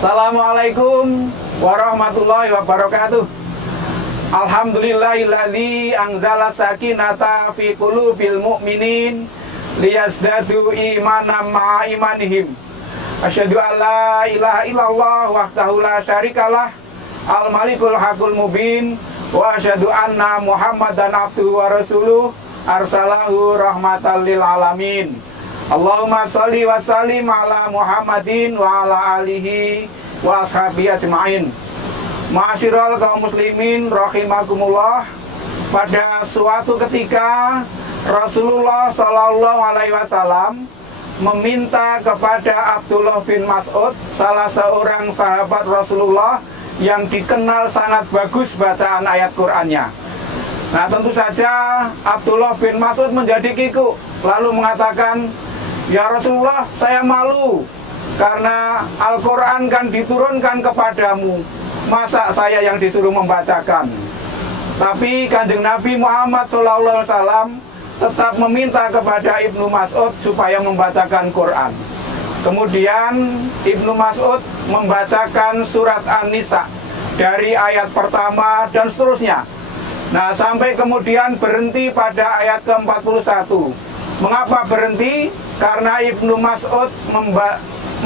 Assalamualaikum warahmatullahi wabarakatuh. Alhamdulillahilladzi anzala sakinata fi qulubil mu'minin liyazdadu imanan ma'a imanihim. Asyhadu an la ilaha illallah wahdahu la syarikalah al-malikul haqqul mubin wa asyhadu anna Muhammadan abduhu wa rasuluh arsalahu rahmatan lil alamin. Allahumma sholli wa sallim ala Muhammadin wa ala alihi wa ashabihi ajma'in. Ma'asyiral kaum muslimin rahimakumullah. Pada suatu ketika Rasulullah Shallallahu Alaihi Wasallam meminta kepada Abdullah bin Mas'ud, salah seorang sahabat Rasulullah yang dikenal sangat bagus bacaan ayat Qur'annya. Nah, tentu saja Abdullah bin Mas'ud menjadi kikuk, lalu mengatakan, "Ya Rasulullah, saya malu karena Al-Quran kan diturunkan kepadamu. Masa saya yang disuruh membacakan?" Tapi Kanjeng Nabi Muhammad SAW tetap meminta kepada Ibnu Mas'ud supaya membacakan Quran. Kemudian Ibnu Mas'ud membacakan surat An-Nisa dari ayat pertama dan seterusnya. Nah, sampai kemudian berhenti pada ayat ke-41. Mengapa berhenti? Karena Ibnu Mas'ud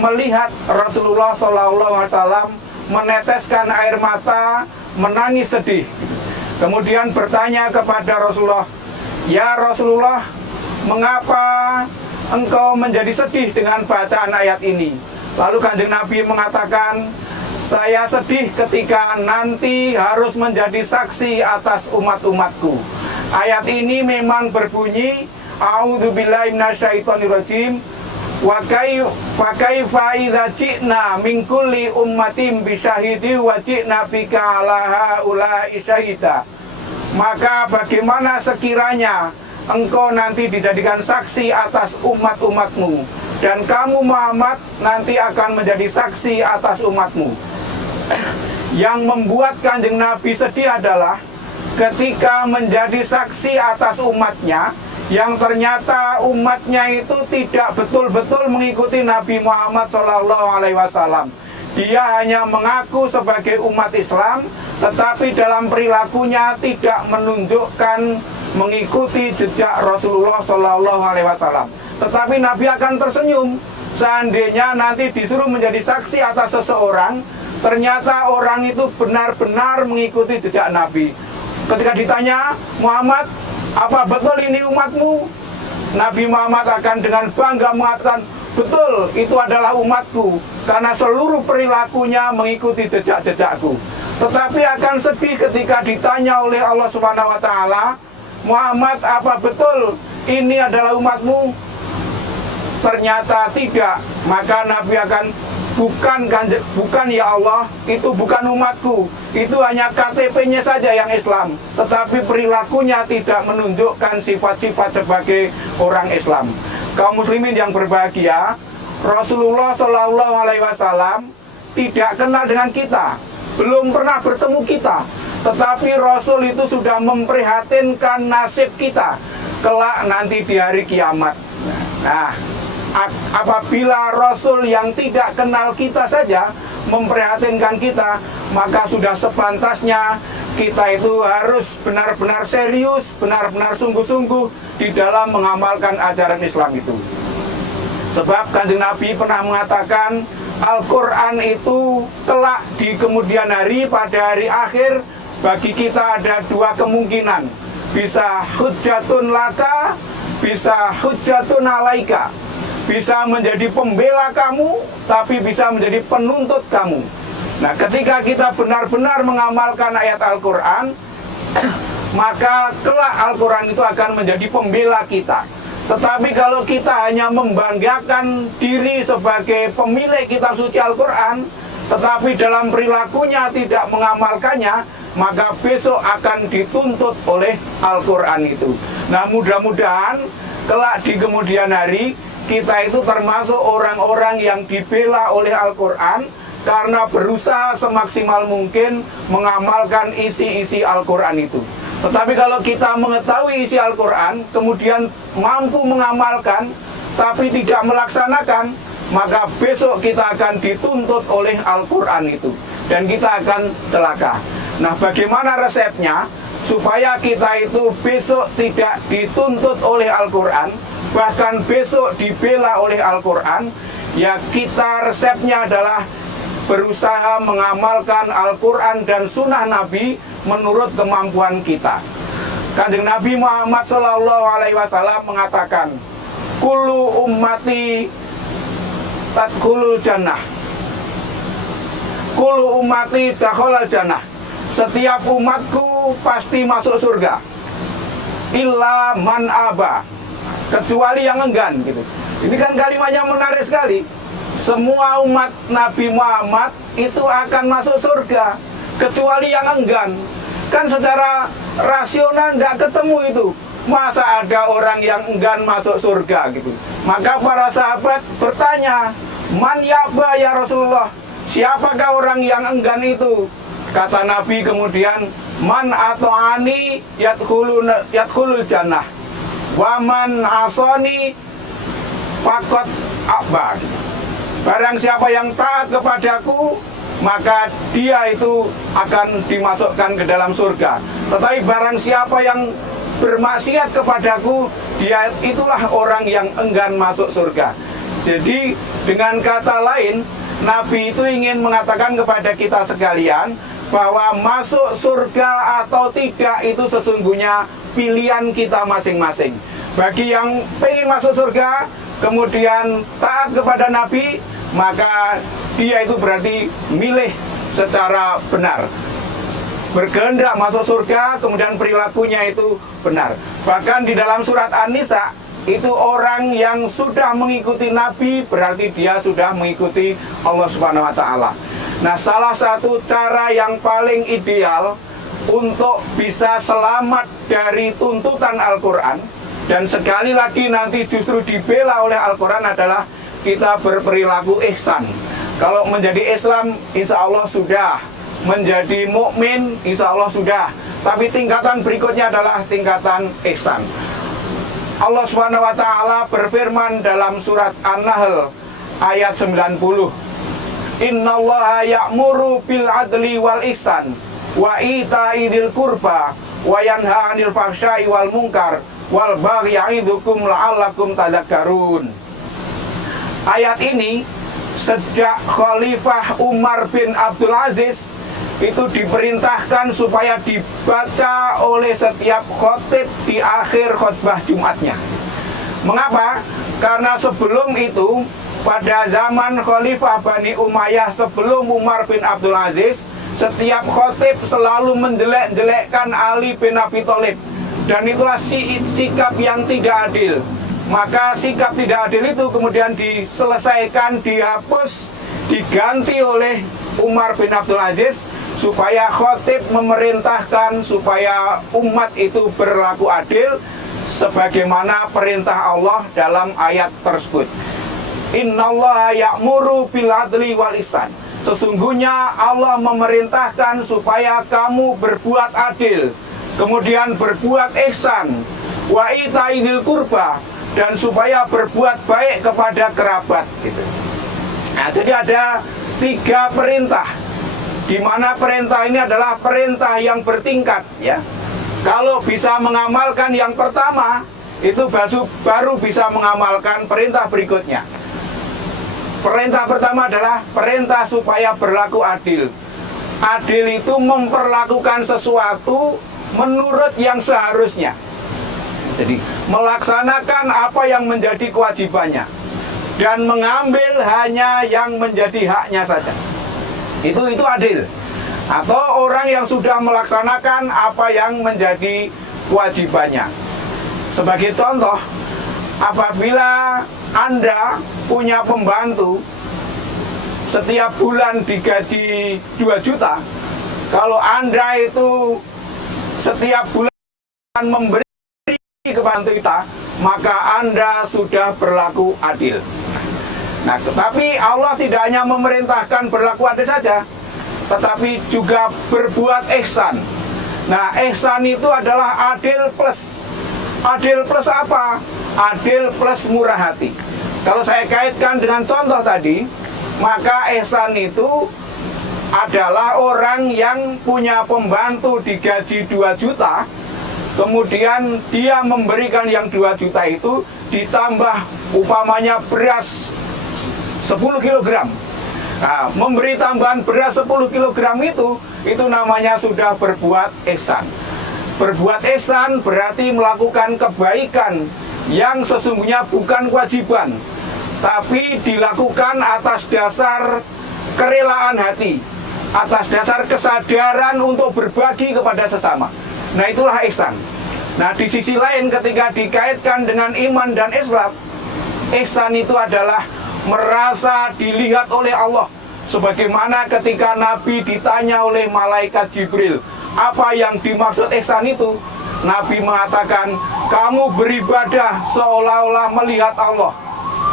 melihat Rasulullah SAW meneteskan air mata, menangis sedih. Kemudian bertanya kepada Rasulullah, "Ya Rasulullah, mengapa engkau menjadi sedih dengan bacaan ayat ini?" Lalu Kanjeng Nabi mengatakan, "Saya sedih ketika nanti harus menjadi saksi atas umat-umatku." Ayat ini memang berbunyi, "A'udzubillahi minasyaitonirrajim. Wa kaifa idza ji'na min kulli ummatin bisyahidi wa ji'na bika 'ala haula'i syahida." Maka bagaimana sekiranya engkau nanti dijadikan saksi atas umat-umatmu dan kamu Muhammad nanti akan menjadi saksi atas umatmu. Yang membuat Kanjeng Nabi sedih adalah ketika menjadi saksi atas umatnya, yang ternyata umatnya itu tidak betul-betul mengikuti Nabi Muhammad SAW. Dia hanya mengaku sebagai umat Islam, tetapi dalam perilakunya tidak menunjukkan mengikuti jejak Rasulullah SAW. Tetapi Nabi akan tersenyum seandainya nanti disuruh menjadi saksi atas seseorang, ternyata orang itu benar-benar mengikuti jejak Nabi. Ketika ditanya, "Muhammad, apa betul ini umatmu?" Nabi Muhammad akan dengan bangga mengatakan, "Betul, itu adalah umatku, karena seluruh perilakunya mengikuti jejak-jejakku." Tetapi akan sedih ketika ditanya oleh Allah Subhanahu wa Ta'ala, "Muhammad, apa betul ini adalah umatmu?" Ternyata tidak. Maka Nabi akan, bukan ya Allah, itu bukan umatku, itu hanya KTP-nya saja yang Islam, tetapi perilakunya tidak menunjukkan sifat-sifat sebagai orang Islam." Kaum muslimin yang berbahagia, Rasulullah SAW tidak kenal dengan kita, belum pernah bertemu kita, tetapi Rasul itu sudah memprihatinkan nasib kita kelak nanti di hari kiamat. Nah, apabila Rasul yang tidak kenal kita saja memprihatinkan kita, maka sudah sepantasnya kita itu harus benar-benar serius, benar-benar sungguh-sungguh di dalam mengamalkan ajaran Islam itu. Sebab Kanjeng Nabi pernah mengatakan, Al-Quran itu kelak di kemudian hari, pada hari akhir, bagi kita ada dua kemungkinan. Bisa hujjatun laka, bisa hujjatun alaika. Bisa menjadi pembela kamu, tapi bisa menjadi penuntut kamu. Nah, ketika kita benar-benar mengamalkan ayat Al-Quran, maka kelak Al-Quran itu akan menjadi pembela kita. Tetapi kalau kita hanya membanggakan diri sebagai pemilik kitab suci Al-Quran, tetapi dalam perilakunya tidak mengamalkannya, maka besok akan dituntut oleh Al-Quran itu. Nah, mudah-mudahan kelak di kemudian hari kita itu termasuk orang-orang yang dibela oleh Al-Quran karena berusaha semaksimal mungkin mengamalkan isi-isi Al-Quran itu. Tetapi kalau kita mengetahui isi Al-Quran, kemudian mampu mengamalkan, tapi tidak melaksanakan, maka besok kita akan dituntut oleh Al-Quran itu, dan kita akan celaka. Nah, bagaimana resepnya supaya kita itu besok tidak dituntut oleh Al-Quran, bahkan besok dibela oleh Al-Quran? Ya, kita resepnya adalah berusaha mengamalkan Al-Quran dan Sunnah Nabi menurut kemampuan kita. Kanjeng Nabi Muhammad SAW mengatakan, kullu ummati tadkhulul jannah, kullu ummati dakhalal jannah. Setiap umatku pasti masuk surga, illa man aba, kecuali yang enggan, gitu. Ini kan kalimatnya menarik sekali. Semua umat Nabi Muhammad itu akan masuk surga, kecuali yang enggan. Kan secara rasional tidak ketemu itu. Masa ada orang yang enggan masuk surga, gitu. Maka para sahabat bertanya, man ya'ba ya Rasulullah, siapakah orang yang enggan itu? Kata Nabi kemudian, man ato'ani yadkhulul jannah, wa man asoni fakot abba. Barang siapa yang taat kepadaku, maka dia itu akan dimasukkan ke dalam surga. Tetapi barang siapa yang bermaksiat kepadaku, dia itulah orang yang enggan masuk surga. Jadi dengan kata lain, Nabi itu ingin mengatakan kepada kita sekalian bahwa masuk surga atau tidak itu sesungguhnya pilihan kita masing-masing. Bagi yang pengen masuk surga, kemudian taat kepada Nabi, maka dia itu berarti milih secara benar, berkehendak masuk surga, kemudian perilakunya itu benar. Bahkan di dalam surat An-Nisa, itu orang yang sudah mengikuti Nabi berarti dia sudah mengikuti Allah Subhanahu wa Ta'ala. Nah, salah satu cara yang paling ideal untuk bisa selamat dari tuntutan Al-Quran, dan sekali lagi nanti justru dibela oleh Al-Quran, adalah kita berperilaku ihsan. Kalau menjadi Islam, insya Allah sudah. Menjadi mukmin, insya Allah sudah. Tapi tingkatan berikutnya adalah tingkatan ihsan. Allah Subhanahu wa Ta'ala berfirman dalam surat An-Nahl ayat 90, Innallaha ya'muru bil adli wal ihsan wa ita'i dzil qurba wa yanha 'anil fahsya'i wal munkar wal baghi ya'idukum la'allakum tadhakkarun. Ayat ini sejak Khalifah Umar bin Abdul Aziz itu diperintahkan supaya dibaca oleh setiap khotib di akhir khutbah Jumatnya. Mengapa? Karena sebelum itu, pada zaman Khalifah Bani Umayyah sebelum Umar bin Abdul Aziz, setiap khotib selalu menjelek-jelekkan Ali bin Abi Thalib, dan itulah sikap yang tidak adil. Maka sikap tidak adil itu kemudian diselesaikan, dihapus, diganti oleh Umar bin Abdul Aziz, supaya khotib memerintahkan supaya umat itu berlaku adil sebagaimana perintah Allah dalam ayat tersebut. Innallaha ya'muru bil adli wal ihsan. Sesungguhnya Allah memerintahkan supaya kamu berbuat adil, kemudian berbuat ihsan, wa itaidil qurba, dan supaya berbuat baik kepada kerabat, gitu. Nah, jadi ada 3 perintah, di mana perintah ini adalah perintah yang bertingkat, ya. Kalau bisa mengamalkan yang pertama, itu baru bisa mengamalkan perintah berikutnya. Perintah pertama adalah perintah supaya berlaku adil. Adil itu memperlakukan sesuatu menurut yang seharusnya. Jadi melaksanakan apa yang menjadi kewajibannya dan mengambil hanya yang menjadi haknya saja. Itu adil. Atau orang yang sudah melaksanakan apa yang menjadi kewajibannya. Sebagai contoh, apabila Anda punya pembantu setiap bulan digaji 2 juta, kalau Anda itu setiap bulan memberi kepada kita, maka Anda sudah berlaku adil. Nah, tetapi Allah tidak hanya memerintahkan berlaku adil saja, tetapi juga berbuat ihsan. Nah, ihsan itu adalah adil plus. Adil plus apa? Adil plus murah hati. Kalau saya kaitkan dengan contoh tadi, maka ihsan itu adalah orang yang punya pembantu digaji 2 juta, kemudian dia memberikan yang 2 juta itu ditambah umpamanya beras 10 kilogram. Nah, memberi tambahan beras 10 kilogram itu namanya sudah berbuat ihsan. Berbuat ihsan berarti melakukan kebaikan yang sesungguhnya bukan kewajiban, tapi dilakukan atas dasar kerelaan hati, atas dasar kesadaran untuk berbagi kepada sesama. Nah, itulah ihsan. Nah, di sisi lain ketika dikaitkan dengan iman dan Islam, ihsan itu adalah merasa dilihat oleh Allah. Sebagaimana ketika Nabi ditanya oleh malaikat Jibril, apa yang dimaksud ihsan itu? Nabi mengatakan, kamu beribadah seolah-olah melihat Allah.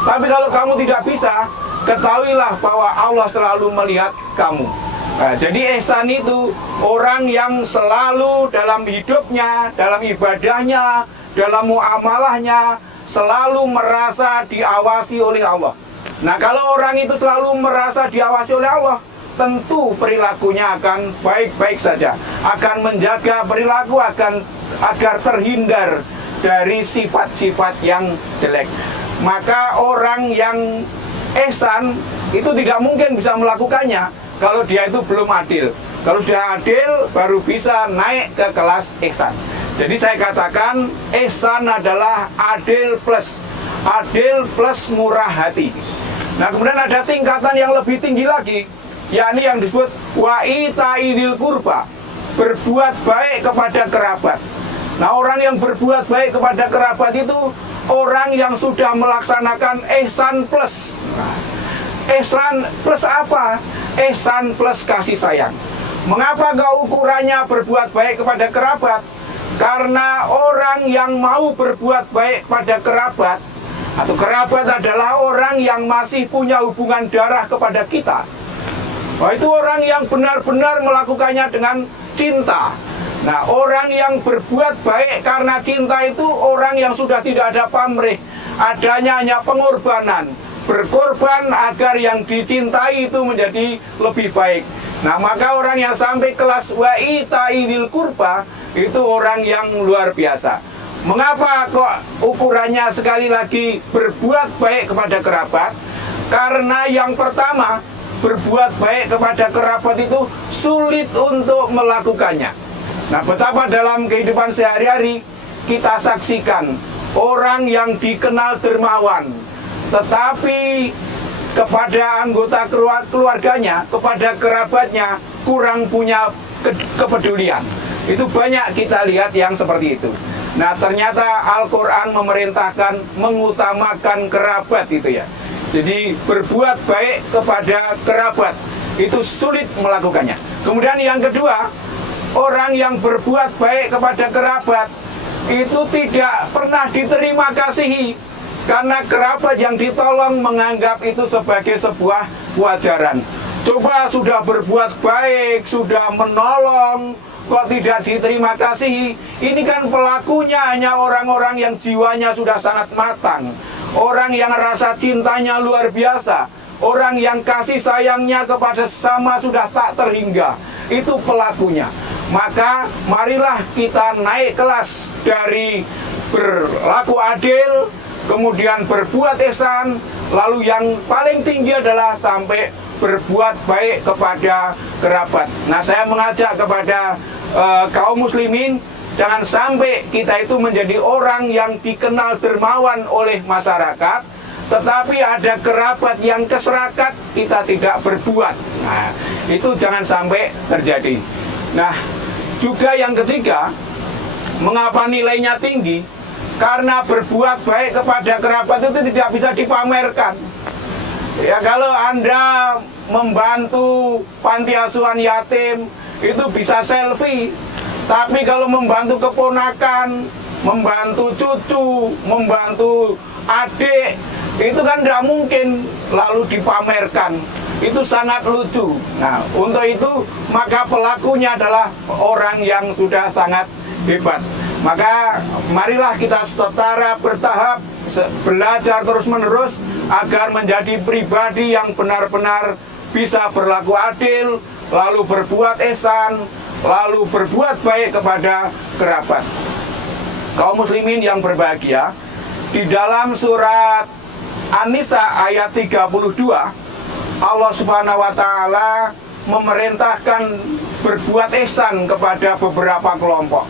Tapi kalau kamu tidak bisa, ketahuilah bahwa Allah selalu melihat kamu. Nah, jadi ihsan itu orang yang selalu dalam hidupnya, dalam ibadahnya, dalam muamalahnya selalu merasa diawasi oleh Allah. Nah, kalau orang itu selalu merasa diawasi oleh Allah, tentu perilakunya akan baik-baik saja, akan menjaga perilaku agar terhindar dari sifat-sifat yang jelek. Maka orang yang ihsan itu tidak mungkin bisa melakukannya kalau dia itu belum adil. Kalau sudah adil baru bisa naik ke kelas ihsan. Jadi saya katakan ihsan adalah adil plus murah hati. Nah, kemudian ada tingkatan yang lebih tinggi lagi, yakni yang disebut wa itaidil qurba, berbuat baik kepada kerabat. Nah, orang yang berbuat baik kepada kerabat itu orang yang sudah melaksanakan ihsan plus. Ihsan plus apa? Ihsan plus kasih sayang. Mengapa ukurannya berbuat baik kepada kerabat? Karena orang yang mau berbuat baik pada kerabat, atau kerabat adalah orang yang masih punya hubungan darah kepada kita. Nah, itu orang yang benar-benar melakukannya dengan cinta. Nah, orang yang berbuat baik karena cinta itu orang yang sudah tidak ada pamrih, adanya hanya pengorbanan, berkorban agar yang dicintai itu menjadi lebih baik. Nah, maka orang yang sampai kelas wa itaidil qurba itu orang yang luar biasa. Mengapa kok ukurannya sekali lagi berbuat baik kepada kerabat? Karena yang pertama, berbuat baik kepada kerabat itu sulit untuk melakukannya. Nah, betapa dalam kehidupan sehari-hari kita saksikan orang yang dikenal dermawan, tetapi kepada anggota keluarganya, kepada kerabatnya kurang punya kepedulian. Itu banyak kita lihat yang seperti itu. Nah, ternyata Al-Quran memerintahkan mengutamakan kerabat itu ya. Jadi berbuat baik kepada kerabat itu sulit melakukannya. Kemudian yang kedua, orang yang berbuat baik kepada kerabat itu tidak pernah diterima kasihi, karena kerabat yang ditolong menganggap itu sebagai sebuah kewajaran. Coba sudah berbuat baik, sudah menolong, kok tidak diterima kasih? Ini kan pelakunya hanya orang-orang yang jiwanya sudah sangat matang, orang yang rasa cintanya luar biasa, orang yang kasih sayangnya kepada sesama sudah tak terhingga. Itu pelakunya. Maka marilah kita naik kelas dari berlaku adil, kemudian berbuat ihsan, lalu yang paling tinggi adalah sampai berbuat baik kepada kerabat. Nah, saya mengajak kepada kaum muslimin, jangan sampai kita itu menjadi orang yang dikenal dermawan oleh masyarakat, tetapi ada kerabat yang keserakat, kita tidak berbuat. Nah, itu jangan sampai terjadi. Nah, juga yang ketiga, mengapa nilainya tinggi? Karena berbuat baik kepada kerabat itu tidak bisa dipamerkan. Ya, kalau Anda membantu panti asuhan yatim itu bisa selfie, tapi kalau membantu keponakan, membantu cucu, membantu adik, itu kan tidak mungkin lalu dipamerkan. Itu sangat lucu. Nah, untuk itu maka pelakunya adalah orang yang sudah sangat hebat. Maka marilah kita secara bertahap belajar terus-menerus agar menjadi pribadi yang benar-benar bisa berlaku adil, lalu berbuat ihsan, lalu berbuat baik kepada kerabat. Kaum muslimin yang berbahagia, di dalam surat An-Nisa ayat 32, Allah Subhanahu wa taala memerintahkan berbuat ihsan kepada beberapa kelompok.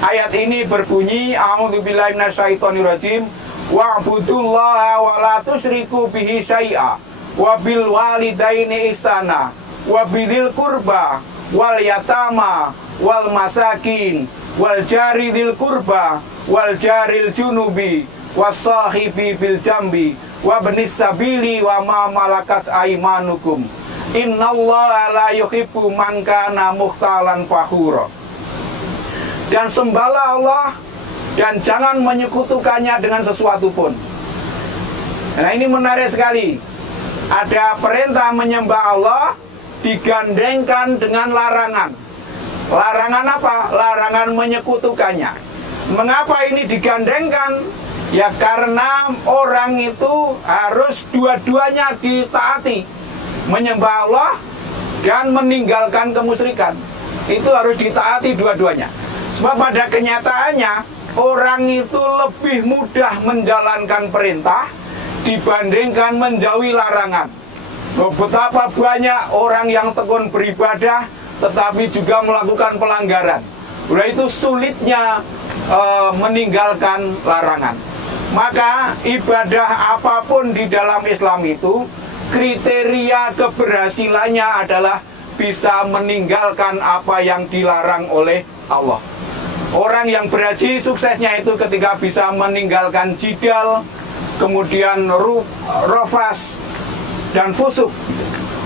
Ayat ini berbunyi, a'udzubillahi minasyaitonirrajim, wa'budullaha wa la tusyriku bihi syai'a wa bil walidaini ihsana wa bidzil qurba wal yatama wal masakin wal jari dzil qurba wal jaril junubi was sahibi bil jambi wa ibnis sabili wa ma malakat aymanukum innallaha la yuhibbu man kana mukhtalan fakhura. Dan sembahlah Allah dan jangan menyekutukannya dengan sesuatu pun. Nah, ini menarik sekali. Ada perintah menyembah Allah digandengkan dengan larangan. Larangan apa? Larangan menyekutukannya. Mengapa ini digandengkan? Ya karena orang itu harus dua-duanya ditaati. Menyembah Allah dan meninggalkan kemusyrikan. Itu harus ditaati dua-duanya. Sebab pada kenyataannya orang itu lebih mudah menjalankan perintah dibandingkan menjauhi larangan. Betapa banyak orang yang tekun beribadah tetapi juga melakukan pelanggaran. Udah itu sulitnya meninggalkan larangan. Maka ibadah apapun di dalam Islam itu kriteria keberhasilannya adalah bisa meninggalkan apa yang dilarang oleh Allah. Orang yang berhaji suksesnya itu ketika bisa meninggalkan jidal, kemudian rofas dan fusuk.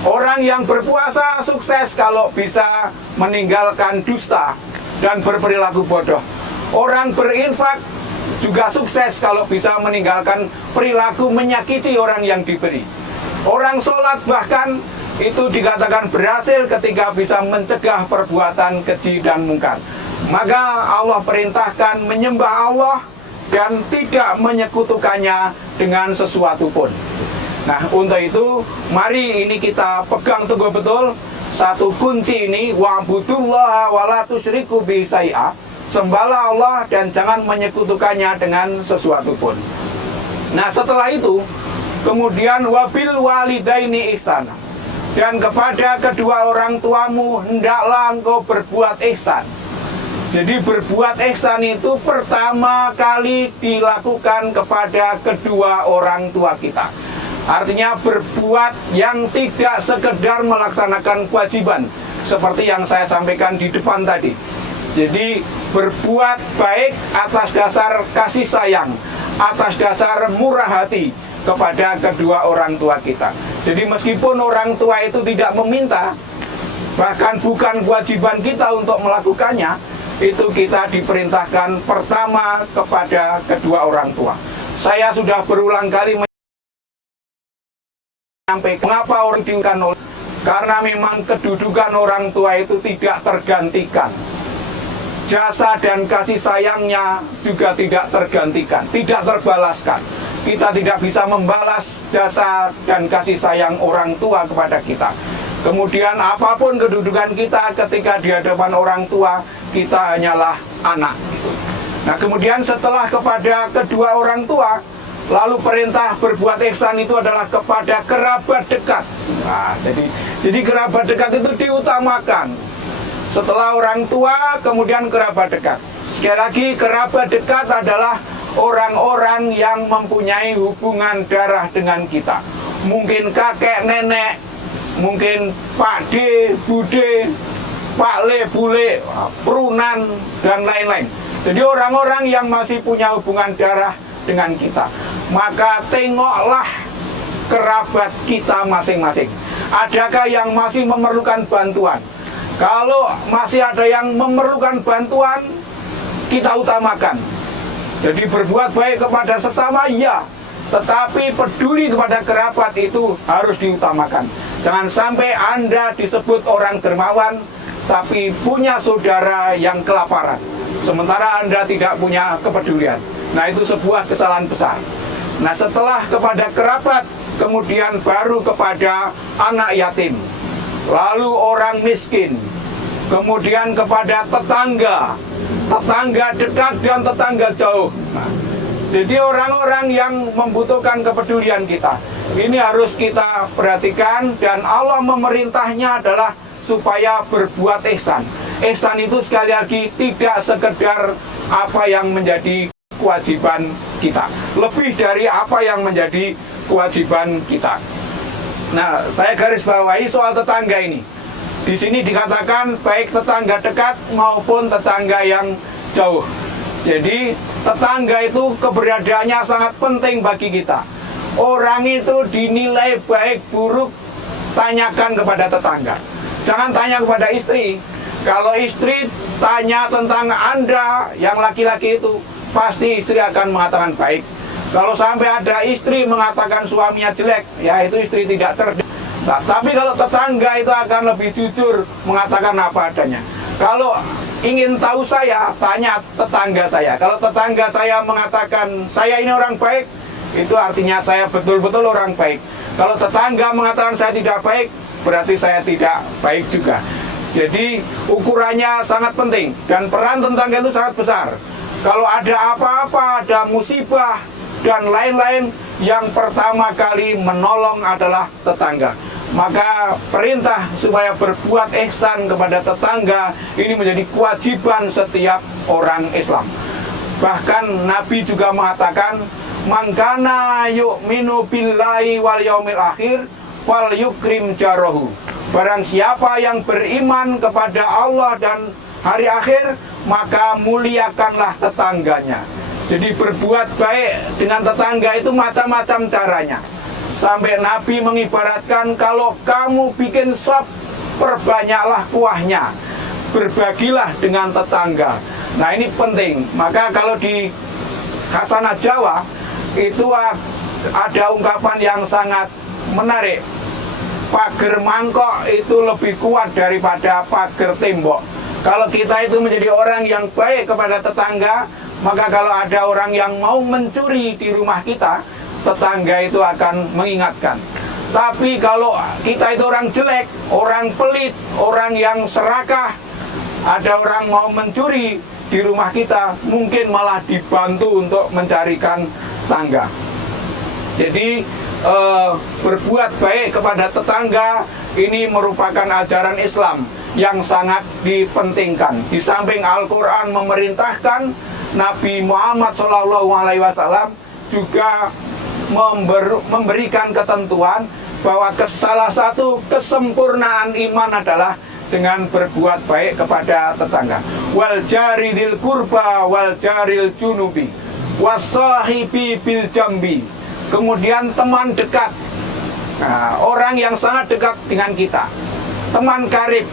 Orang yang berpuasa sukses kalau bisa meninggalkan dusta dan berperilaku bodoh. Orang berinfak juga sukses kalau bisa meninggalkan perilaku menyakiti orang yang diberi. Orang sholat bahkan itu dikatakan berhasil ketika bisa mencegah perbuatan keji dan mungkar. Maka Allah perintahkan menyembah Allah dan tidak menyekutukannya dengan sesuatu pun. Nah, untuk itu mari ini kita pegang teguh betul satu kunci ini, wa'budullaha wa la tusyriku bihi syai'a. Sembahlah Allah dan jangan menyekutukannya dengan sesuatu pun. Nah, setelah itu kemudian wabil walidaini ihsana. Dan kepada kedua orang tuamu hendaklah engkau berbuat ihsan. Jadi berbuat ihsan itu pertama kali dilakukan kepada kedua orang tua kita. Artinya berbuat yang tidak sekedar melaksanakan kewajiban seperti yang saya sampaikan di depan tadi. Jadi berbuat baik atas dasar kasih sayang, atas dasar murah hati kepada kedua orang tua kita. Jadi meskipun orang tua itu tidak meminta, bahkan bukan kewajiban kita untuk melakukannya, itu kita diperintahkan pertama kepada kedua orang tua. Saya sudah berulang kali menyampaikan mengapa orang diukan oleh, karena memang kedudukan orang tua itu tidak tergantikan. Jasa dan kasih sayangnya juga tidak tergantikan, tidak terbalaskan. Kita tidak bisa membalas jasa dan kasih sayang orang tua kepada kita. Kemudian apapun kedudukan kita ketika di hadapan orang tua, kita hanyalah anak. Nah, kemudian setelah kepada kedua orang tua, lalu perintah berbuat ihsan itu adalah kepada kerabat dekat. Nah, jadi kerabat dekat itu diutamakan. Setelah orang tua, kemudian kerabat dekat. Sekali lagi, kerabat dekat adalah orang-orang yang mempunyai hubungan darah dengan kita. Mungkin kakek, nenek, mungkin Pak D, Bude, Pak Le, Bule, Perunan, dan lain-lain. Jadi orang-orang yang masih punya hubungan darah dengan kita. Maka tengoklah kerabat kita masing-masing. Adakah yang masih memerlukan bantuan? Kalau masih ada yang memerlukan bantuan, kita utamakan. Jadi berbuat baik kepada sesama, ya. Tetapi peduli kepada kerabat itu harus diutamakan. Jangan sampai Anda disebut orang dermawan, tapi punya saudara yang kelaparan. sementara Anda tidak punya kepedulian. Nah, itu sebuah kesalahan besar. Nah, setelah kepada kerabat, kemudian baru kepada anak yatim, lalu orang miskin, kemudian kepada tetangga, tetangga dekat dan tetangga jauh. Nah, jadi orang-orang yang membutuhkan kepedulian kita, ini harus kita perhatikan, dan Allah memerintahnya adalah supaya berbuat ihsan. Ihsan itu sekali lagi tidak sekedar apa yang menjadi kewajiban kita, lebih dari apa yang menjadi kewajiban kita. Nah, saya garis bawahi soal tetangga ini. Di sini dikatakan baik tetangga dekat maupun tetangga yang jauh. Jadi tetangga itu keberadaannya sangat penting bagi kita. Orang itu dinilai baik buruk, tanyakan kepada tetangga. Jangan tanya kepada istri. Kalau istri tanya tentang Anda yang laki-laki itu, pasti istri akan mengatakan baik. Kalau sampai ada istri mengatakan suaminya jelek, ya itu istri tidak cerdas. Nah, tapi kalau tetangga itu akan lebih jujur mengatakan apa adanya. Kalau ingin tahu saya, tanya tetangga saya. Kalau tetangga saya mengatakan saya ini orang baik, itu artinya saya betul-betul orang baik. Kalau tetangga mengatakan saya tidak baik, berarti saya tidak baik juga. Jadi ukurannya sangat penting, dan peran tetangga itu sangat besar. Kalau ada apa-apa, ada musibah dan lain-lain, yang pertama kali menolong adalah tetangga. Maka perintah supaya berbuat ihsan kepada tetangga ini menjadi kewajiban setiap orang Islam. Bahkan Nabi juga mengatakan, "Man kana yu'minu billahi wal yaumil akhir fal yukrim jarahu." Barang siapa yang beriman kepada Allah dan hari akhir, maka muliakanlah tetangganya. Jadi berbuat baik dengan tetangga itu macam-macam caranya. Sampai Nabi mengibaratkan, kalau kamu bikin sop, perbanyaklah kuahnya, berbagilah dengan tetangga. Nah, ini penting. Maka kalau di khasanah Jawa itu ada ungkapan yang sangat menarik. Pager mangkok itu lebih kuat daripada pager tembok. Kalau kita itu menjadi orang yang baik kepada tetangga, maka kalau ada orang yang mau mencuri di rumah kita, tetangga itu akan mengingatkan. Tapi kalau kita itu orang jelek, orang pelit, orang yang serakah, ada orang mau mencuri di rumah kita, mungkin malah dibantu untuk mencarikan tangga. Jadi berbuat baik kepada tetangga ini merupakan ajaran Islam yang sangat dipentingkan. Di samping Al-Quran memerintahkan, Nabi Muhammad SAW juga memberikan ketentuan bahwa salah satu kesempurnaan iman adalah dengan berbuat baik kepada tetangga. Wal jaridil kurba wal jaril junubi wasahibi bil jambi. Kemudian teman dekat, nah, orang yang sangat dekat dengan kita, teman karib.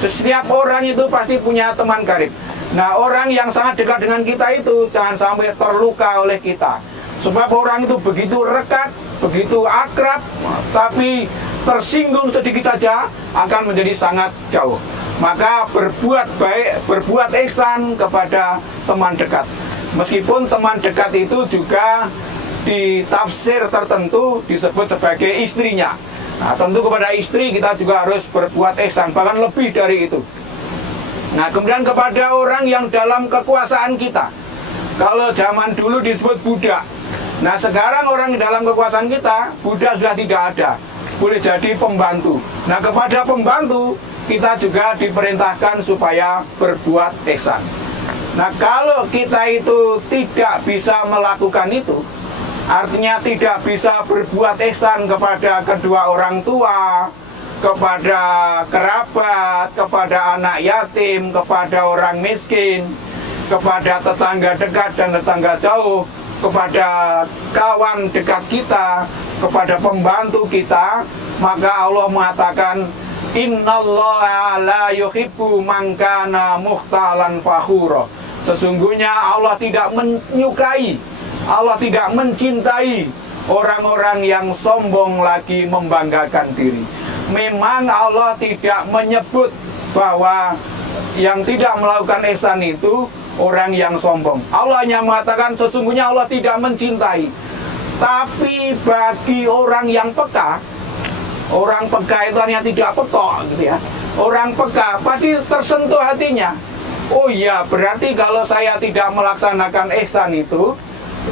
Setiap orang itu pasti punya teman karib. Nah, orang yang sangat dekat dengan kita itu jangan sampai terluka oleh kita. Sebab orang itu begitu rekat, begitu akrab, tapi tersinggung sedikit saja akan menjadi sangat jauh. Maka berbuat baik, berbuat ihsan kepada teman dekat. Meskipun teman dekat itu juga di tafsir tertentu disebut sebagai istrinya. Nah, tentu kepada istri kita juga harus berbuat ihsan, bahkan lebih dari itu. Nah, kemudian kepada orang yang dalam kekuasaan kita. Kalau zaman dulu disebut budak. Nah, sekarang orang dalam kekuasaan kita, budak sudah tidak ada. Boleh jadi pembantu. Nah, kepada pembantu kita juga diperintahkan supaya berbuat ihsan. Nah, kalau kita itu tidak bisa melakukan itu, artinya tidak bisa berbuat ihsan kepada kedua orang tua, kepada kerabat, kepada anak yatim, kepada orang miskin, kepada tetangga dekat dan tetangga jauh, kepada kawan dekat kita, kepada pembantu kita, maka Allah mengatakan, innallaha la yuhibbu man kana mukhtalan fakhura. Sesungguhnya Allah tidak menyukai, Allah tidak mencintai orang-orang yang sombong lagi membanggakan diri. Memang Allah tidak menyebut bahwa yang tidak melakukan ihsan itu orang yang sombong. Allah hanya mengatakan sesungguhnya Allah tidak mencintai. Tapi bagi orang yang peka, orang peka itu hanya tidak pekok gitu ya. Orang peka pasti tersentuh hatinya. Oh iya, berarti kalau saya tidak melaksanakan ihsan itu,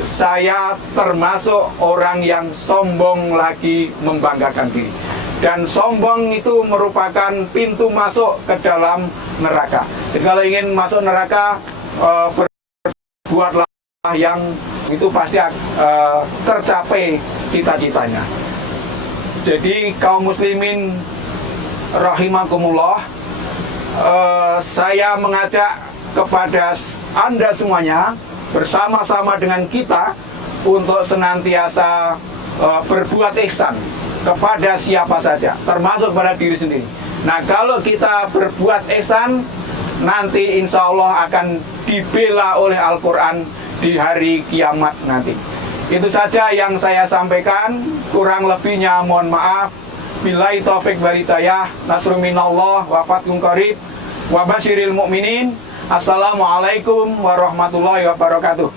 saya termasuk orang yang sombong lagi membanggakan diri. Dan sombong itu merupakan pintu masuk ke dalam neraka. Jadi kalau ingin masuk neraka, berbuatlah yang itu pasti tercapai cita-citanya. Jadi kaum muslimin rahimakumullah, saya mengajak kepada Anda semuanya bersama-sama dengan kita untuk senantiasa berbuat ihsan kepada siapa saja, termasuk pada diri sendiri. Nah, kalau kita berbuat ihsan, nanti insya Allah akan dibela oleh Al-Quran di hari kiamat nanti. Itu saja yang saya sampaikan, kurang lebihnya mohon maaf. Billahi taufik wal hidayah, nasrun minallah wa fathun qarib wa basyiril mu'minin. Assalamualaikum warahmatullahi wabarakatuh.